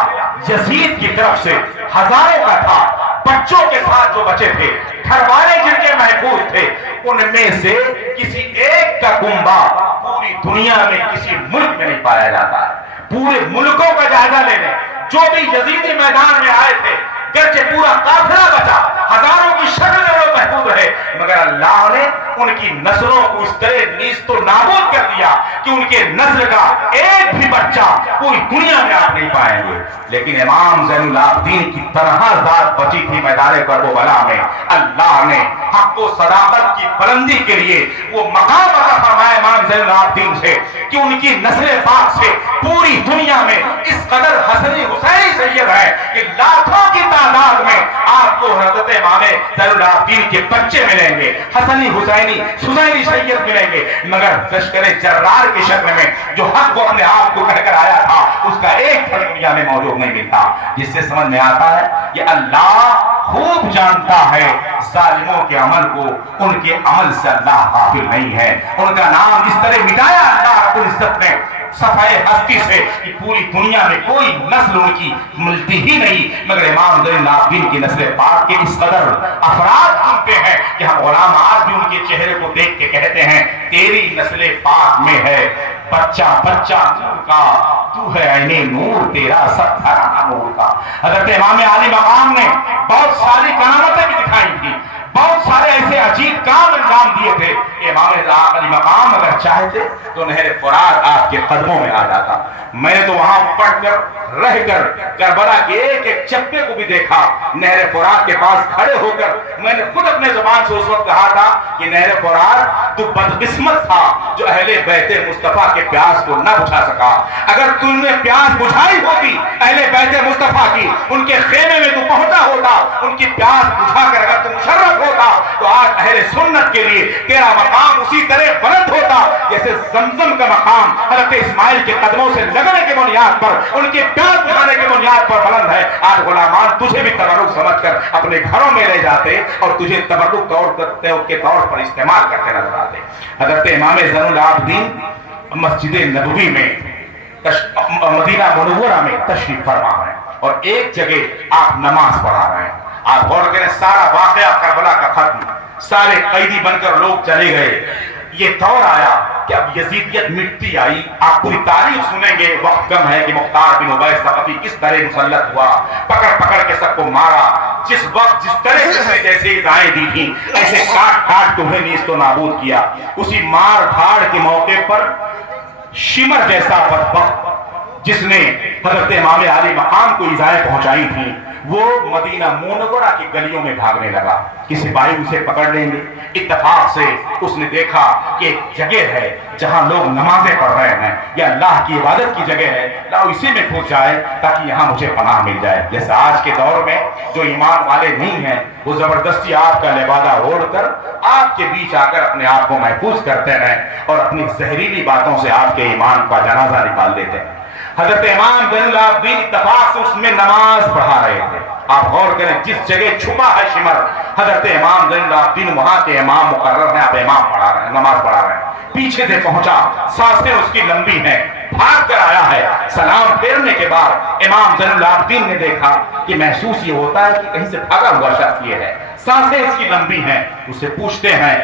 یزید کی طرف سے ہزاروں کا تھا, بچوں کے ساتھ جو بچے تھے, گھر والے جن کے محفوظ تھے, ان میں سے کسی ایک کا کنبہ پوری دنیا میں کسی ملک میں نہیں پایا جاتا ہے. پورے ملکوں کا جائزہ لے لیں, جو بھی یزیدی میدان میں آئے تھے گرچہ پورا قافلہ بچا, ہزاروں کی شکل میں وہ محفوظ رہے, مگر اللہ نے ان کی نسلوں کو اس طرح نیست و نابود کر دیا کہ ان کے نسل کا ایک بھی بچہ پوری دنیا میں آپ نہیں پائیں گے. لیکن امام زین العابدین کی طرح ذات بچی تھی میدان کربلا میں. اللہ نے حق و صداقت کی بلندی کے لیے وہ مقام عطا فرمایا امام زین العابدین سے کہ ان کی نسل پاک سے پوری دنیا میں اس قدر حسنی حسینی سید ہے کہ لاکھوں کی تعداد میں آپ کو حضرت امام زین العابدین کے بچے ملیں گے, حسنی حسینی سنینی سید ملیں گے. مگر لشکر جرار کی شکل میں جو حق کو اپنے آپ کو کہہ کر آیا تھا اس کا ایک پھل دنیا میں موجود نہیں ملتا. جس سے سمجھ میں آتا ہے کہ اللہ خوب جانتا ہے ظالموں کے عمل کو, ان کے عمل سے اللہ غافل نہیں ہے. ان کا نام اس طرح مٹایا اللہ رب العزت نے صفحہ ہستی سے کہ پوری دنیا میں کوئی نسل ان کی ملتی ہی نہیں. مگر امام زین العابدین کی نسل پاک کے اس قدر افراد سنتے ہیں کہ ہم غلام آج بھی ان کے چہرے کو دیکھ کے کہتے ہیں تیری نسل پاک میں ہے بچہ بچہ نور کا, تو ہے عین نور تیرا سب گھرانہ نور کا. حضرت امام علی مقام نے بہت ساری کرامتیں بھی دکھائی تھی, بہت سارے ایسے عجیب کام انجام دیے تھے. امام علی مقام اگر چاہتے تو نہر فرات آپ کے قدموں میں آ جاتا. میں نے تو وہاں پڑھ کر رہ کر کربلا کے ایک ایک چپے کو بھی دیکھا. نہر فرات کے پاس کھڑے ہو کر میں نے خود اپنے زبان سے اس وقت کہا تھا کہ نہر فرات تو بدقسمت تھا جو اہل بیت مصطفیٰ کے پیاس کو نہ بجھا سکا. اگر تم نے پیاس بجھائی ہوتی اہل بیت مصطفیٰ کی, ان کے خیمے میں تو پہنچا ہوتا, ان کی پیاس بجھا کر اگر تم مشرف ہوتا تو آج اہل سنت کے لیے تیرا مقام اسی طرح بلند ہوتا جیسے زمزم کا مقام حضرت اسماعیل کے قدموں سے لگنے کے بنیاد پر, ان کے پیاس بجھانے کے بنیاد پر بلند ہے. آج غلامان تجھے بھی تبرک سمجھ کر اپنے گھروں میں لے جاتے اور تجھے تبرک کے طور پر استعمال کرتے نظر آتے. حضرت امام زین العابدین مسجد نبوی میں مدینہ منورہ میں تشریف فرما ہیں اور ایک جگہ آپ نماز پڑھا رہے ہیں. آپ غور کریں, سارا واقعہ کربلا کا ختم, سارے قیدی بن کر لوگ چلے گئے. یہ دور آیا کہ اب یزیدیت مٹتی آئی. آپ پوری تاریخ سنیں گے, وقت کم ہے, کہ مختار بن عبید ثقفی کس طرح مسلط ہوا, پکڑ پکڑ کے سب کو مارا. جس وقت جس طرح سے جیسے دائیں دی تھی ایسے کاٹ کاٹ کے انہیں نیست و نابود کیا. اسی مار دھاڑ کے موقع پر شمر جیسا بدبخت جس نے حضرت امام علی مقام کو ایذائیں پہنچائی تھی وہ مدینہ منورہ کی گلیوں میں بھاگنے لگا کہ سپاہی اسے پکڑ لیں گے. اتفاق سے اس نے دیکھا کہ ایک جگہ ہے جہاں لوگ نمازیں پڑھ رہے ہیں, یہ اللہ کی عبادت کی جگہ ہے, لاؤ اسی میں گھس جائے تاکہ یہاں مجھے پناہ مل جائے. جیسے آج کے دور میں جو ایمان والے نہیں ہیں وہ زبردستی آپ کا لبادہ اوڑھ کر آپ کے بیچ آ کر اپنے آپ کو محفوظ کرتے ہیں اور اپنی زہریلی باتوں سے آپ کے ایمان کا جنازہ نکال دیتے ہیں. حضرت امام زین العابدین اتفاق سے اس میں نماز پڑھا رہے تھے. آپ غور کریں, جس جگہ چھپا ہے شمر حضرت امام زین العابدین وہاں کے امام مقرر ہیں. آپ امام پڑھا رہے ہیں, نماز پڑھا رہے ہیں. پیچھے سے پہنچا, سانسیں اس کی لمبی ہیں, بھاگ کر آیا ہے. سلام پھیرنے کے بعد امام زین العابدین نے دیکھا کہ محسوس یہ ہوتا ہے کہ کہیں سے بھاگا ہوا شخص یہ ہے. سانسیں اس کی لمبی ہیں. اس سے پوچھتے ہیں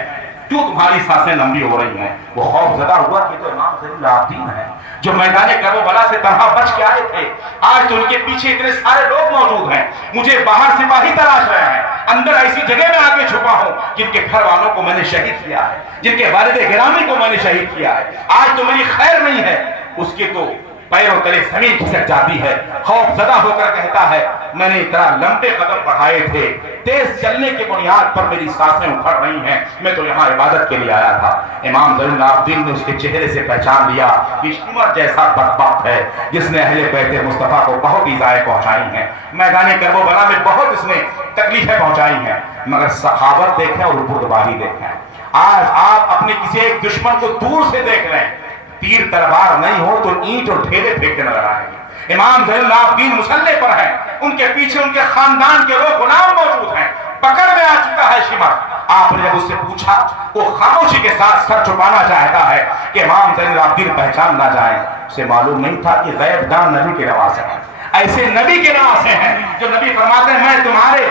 کیوں تمہاری سانسیں لمبی ہو رہی ہیں؟ وہ خوف زدہ ہوا کہ تو امام زین العابدین ہیں جو میدان کربلا سے تنہا بچ کے آئے تھے. آج تو ان کے پیچھے اتنے سارے لوگ موجود ہیں, مجھے باہر سپاہی تلاش رہے ہیں, اندر ایسی جگہ میں آ کے چھپا ہوں جن کے گھر والوں کو میں نے شہید کیا ہے, جن کے والد گرامی کو میں نے شہید کیا ہے. آج تو میری خیر نہیں ہے. اس کے تو پیروں تلے زمین کھسک جاتی ہے. خوف زدہ ہو کر کہتا ہے میں نے اتنا لمبے قدم بڑھائے تھے, تیز چلنے کے بنیاد پر میری سانسیں اکھڑ رہی ہیں, میں تو یہاں عبادت کے لیے آیا تھا. امام زین العابدین نے اس کے چہرے سے پہچان لیا کہ شمر جیسا بدبخت ہے جس نے اہل بیت مصطفیٰ کو بہت ایذائیں پہنچائی ہیں, میدان کربلا میں بہت اس نے تکلیفیں پہنچائی ہیں. مگر سخاوت دیکھیں اور بردباری دیکھیں. آج آپ اپنے کسی ایک دشمن کو دور سے دیکھ لیں, تیر تلوار نہیں ہو تو اینٹ اور ڈھیلے پھینکتے نظر آئیں گے. امام زین العابدین مسلح پر ہیں, ان کے پیچھے ان کے خاندان کے لوگ غلام موجود ہیں. پکڑ میں آ چکا ہے شمر. آپ نے جب اس سے پوچھا وہ خاموشی کے ساتھ سر چھپانا چاہتا ہے کہ امام زین العابدین پہچان نہ جائیں. اسے معلوم نہیں تھا کہ غیب دان نبی کے نواسے ہیں, ایسے نبی کے نواسے ہیں جو نبی فرماتے ہیں میں تمہارے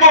2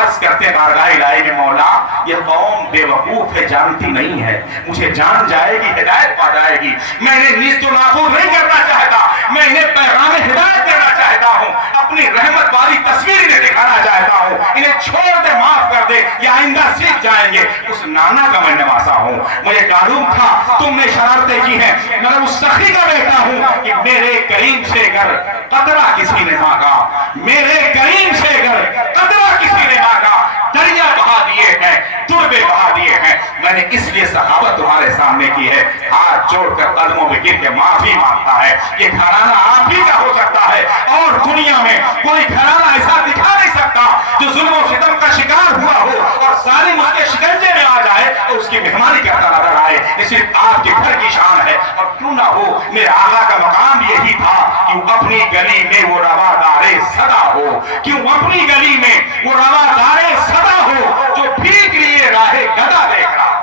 عرض کرتے بارگاہ الہی میں مولا یہ قوم بے وقوف ہے، جانتی نہیں ہے، مجھے جان جائے گی، ہدایت پا جائے گی، میں انہیں نیست و نابود نہیں کرنا چاہتا، میں انہیں پیغام ہدایت کرنا چاہتا ہوں، اپنی رحمت والی تصویر انہیں دکھانا چاہتا ہوں، انہیں چھوڑ دے، معاف کر دے، یہ آئندہ سیکھ جائیں گے۔ اس نانا کا میں نواسا ہوں، مجھے معلوم تھا تم نے شرارتیں کی ہیں، میں اس سخی کا بیٹا ہوں کہ میرے کریم سے اگر قطرہ کسی نے مانگا، میرے کریم سے اگر قطرہ کسی نے مانگا، دریا بہا دیے ہیں، تربے بہا دیے ہیں۔ میں نے اس لیے سخاوت تمہارے سامنے کی ہے، ہاتھ جوڑ کر قدموں پہ گر کے معافی مانگتا ہے۔ یہ گھرانہ آپ ہی کا ہو سکتا ہے، اور دنیا میں کوئی گھرانہ ایسا دکھا نہیں سکتا جو ظلم و ستم کا شکار ہوا ہو اور ظالم اس کے شکنجے میں آ جائے اور اس کی مہمانی کرتا نظر آئے۔ یہ صرف آپ کے گھر کی شان ہے، اور کیوں نہ ہو، میرے آقا کا مقام یہی تھا کہ اپنی گلی میں وہ روادار صدا ہو، کیوں اپنی گلی میں وہ روادار صدا ہو جو بھیگ لیے راہ گدا دیکھ رہا۔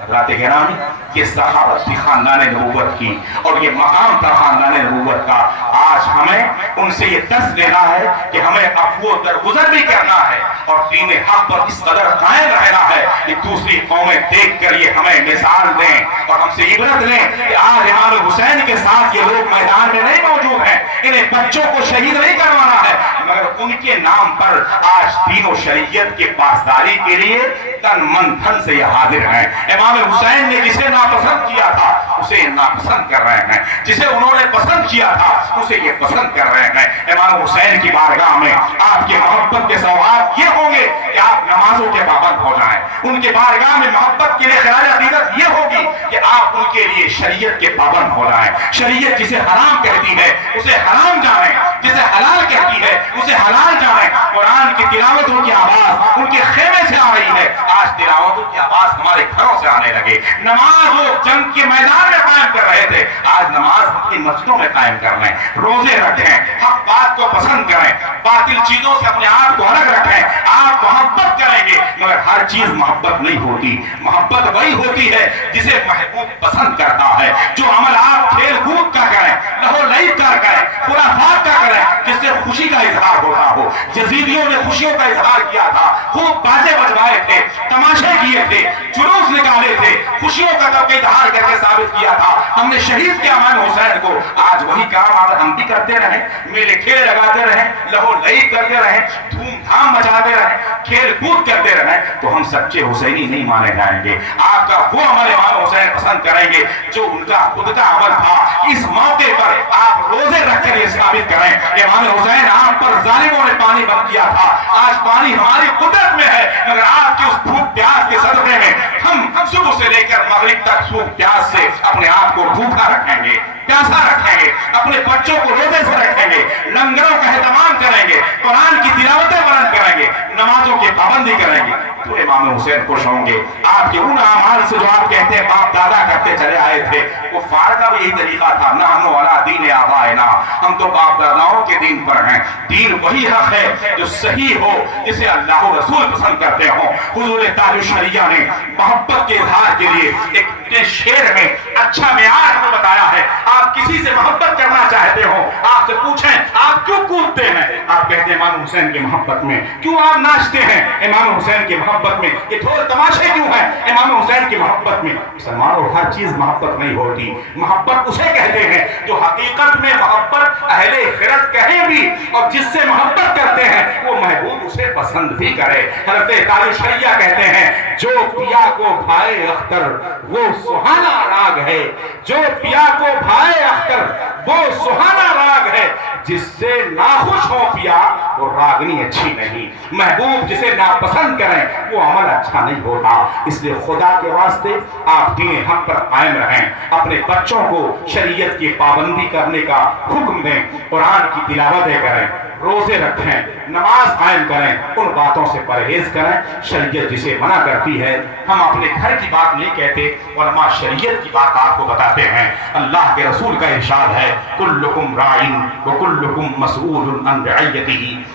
حضرات گرامی، یہ سخاوت تھی خاندان نبوت کی، اور یہ مقام تھا خاندان نبوت کا۔ آج ہمیں ان سے یہ درس لینا ہے کہ ہمیں عفو درگزر بھی کرنا ہے، اور دین حق پر اس قدر قائم رہنا ہے کہ دوسری قومیں دیکھ کر یہ ہمیں مثال دیں اور ہم سے عبرت لیں کہ آج امام حسین کے ساتھ یہ لوگ میدان میں نہیں موجود ہیں، انہیں بچوں کو شہید نہیں کروانا ہے، مگر ان کے نام پر آج دین و شریعت کے پاسداری کے لیے تن من دھن سے یہ حاضر ہیں۔ امام حسین نے جسے ناپسند کیا تھا اسے ناپسند کر رہے ہیں، جسے انہوں نے پسند کیا تھا اسے یہ پسند کر رہے ہیں۔ امام حسین کی بارگاہ میں آپ کے محبت کے سوغات یہ ہوں گے کہ آپ نمازوں کے پابند ہو جائیں، ان کے بارگاہ میں محبت کے لیے خراج عقیدت یہ ہوگی کہ آپ ان کے لیے شریعت کے پابند ہو جائیں۔ شریعت جسے حرام کہتی ہے اسے حرام جانیں، جسے حلال کہتی ہے اسے حلال جانیں۔ قرآن کی تلاوتوں کی آواز ان کے خیمے سے آ رہی ہے، آج تلاوتوں کی آواز ہمارے گھروں سے آنے لگے۔ نماز وہ جنگ کے میدان میں قائم کر رہے تھے، آج نماز اپنی مسجدوں میں قائم کر لیں، روزے رکھیں، حق بات کو پسند کریں، باطل چیزوں سے اپنے آپ کو الگ رکھیں۔ آپ محبت کریں گے، مگر ہر چیز محبت نہیں ہوتی، محبت وہی ہوتی ہے جسے محبوب پسند کرتا ہے۔ جو عمل آپ کھیل کود کا کریں، لہو لعب کا کریں، خرافات کا کریں، جس سے خوشی کا اظہار ہوتا ہو۔ یزیدیوں نے خوشیوں کا اظہار کیا تھا، خوب بازے بجوائے تھے، تماشے کیے تھے، جلوس نکالے تھے، خوشیوں کا اظہار کر کے ثابت کیا تھا۔ ہم نے شہید کیا امام حسین کو، آج وہی کام اگر ہم بھی کرتے رہیں، میلے کھیل لگاتے رہیں، لہو لعب کرتے رہیں، دھوم دھام مچاتے رہیں، کھیل کود کرتے رہیں، تو ہم سچے حسینی نہیں مانے جائیں گے۔ آپ کا وہ عمل امام حسین پسند کریں گے جو ان کا خود کا عمل تھا۔ اس موقع پر آپ روزے رکھ کر یہ ثابت کریں، امام حسین آپ پر ظالموں نے پانی بند کیا تھا، آج پانی ہماری قدرت میں ہے، مگر آپ کی اس بھوک پیاس کے صدقے میں ہم صبح سے لے کر مغرب تک بھوک پیاس سے اپنے آپ کو بھوکا رکھیں گے، پیاسا رکھیں گے، اپنے بچوں کو روزے سے رکھیں گے، لنگروں کا اہتمام کریں گے، قرآن کی تلاوتیں بلند کریں گے، نمازوں کی پابندی کریں گے، تو امام حسین خوش ہوں گے۔ آپ کے ان اعمال سے جو آپ کہتے ہیں باپ دادا کرتے چلے آئے تھے، وہ فار کا بھی یہی طریقہ تھا، نحن علی دین آبائنا، ہم تو باپ داداؤں کے دین پر ہیں۔ دین وہی حق ہے جو صحیح ہو، جسے اللہ و رسول پسند کرتے ہوں۔ حضور تاج الشریعہ نے محبت کے اظہار کے لیے ایک شعر میں اچھا معیار ہمیں بتایا ہے۔ آپ کسی سے محبت کرنا چاہتے ہو، آپ سے پوچھیں آپ کیوں کودتے ہیں، آپ کہتے ہیں امام حسین کی محبت میں۔ کیوں آپ ناچتے ہیں، امام حسین کی محبت میں۔ یہ ڈھول تماشے کیوں ہیں، امام حسین کی محبت میں۔ مسلمانوں، ہر چیز محبت نہیں ہوتی، محبت اسے کہتے ہیں جو حقیقت میں محبت اہل خرد کہیں بھی، اور جس سے محبت کرتے ہیں وہ محبوب اسے پسند بھی کرے۔ حضرت تاج الشریعہ کہتے ہیں جو پیا کو بھائے اختر وہ سہانا راگ ہے، جو پیا کو بھائے اختر وہ سہانا راگ ہے، جس سے ناخوش ہو پیا وہ راگنی اچھی نہیں۔ محبوب جسے ناپسند کریں وہ عمل اچھا نہیں ہوتا۔ اس لیے خدا کے واسطے آپ دین حق پر قائم رہیں، اپنے بچوں کو شریعت کی پابندی کرنے کا حکم دیں، قرآن کی تلاوتیں کریں، روزے رکھیں، نماز قائم کریں، ان باتوں سے پرہیز کریں شریعت جسے منع کرتی ہے۔ ہم اپنے گھر کی بات نہیں کہتے، علماء شریعت کی بات آپ کو بتاتے ہیں۔ اللہ کے رسول کا ارشاد ہے کلکم راعٍ وکلکم مسئول عن رعیتہ،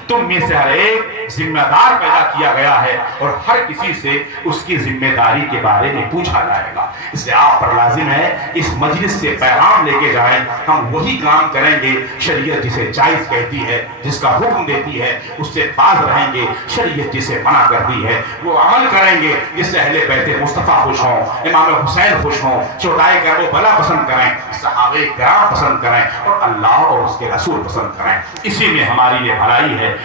تم میں سے ہر ایک ذمہ دار پیدا کیا گیا ہے اور ہر کسی سے اس کی ذمہ داری کے بارے میں پوچھا جائے گا۔ اس لیے آپ پر لازم ہے اس مجلس سے پیغام لے کے جائیں، ہم وہی کام کریں گے شریعت جسے جائز کہتی ہے، جس کا حکم دیتی ہے اس سے باز رہیں گے، شریعت جسے منع کرتی ہے وہ عمل کریں گے، جس سے اہل بیت مصطفیٰ خوش ہوں، امام حسین خوش ہوں، شہدائے کربلا پسند کریں، صحابہ کرام پسند کریں اور اللہ اور اس کے رسول پسند کریں۔ اسی میں ہماری یہ بھلائی ہے۔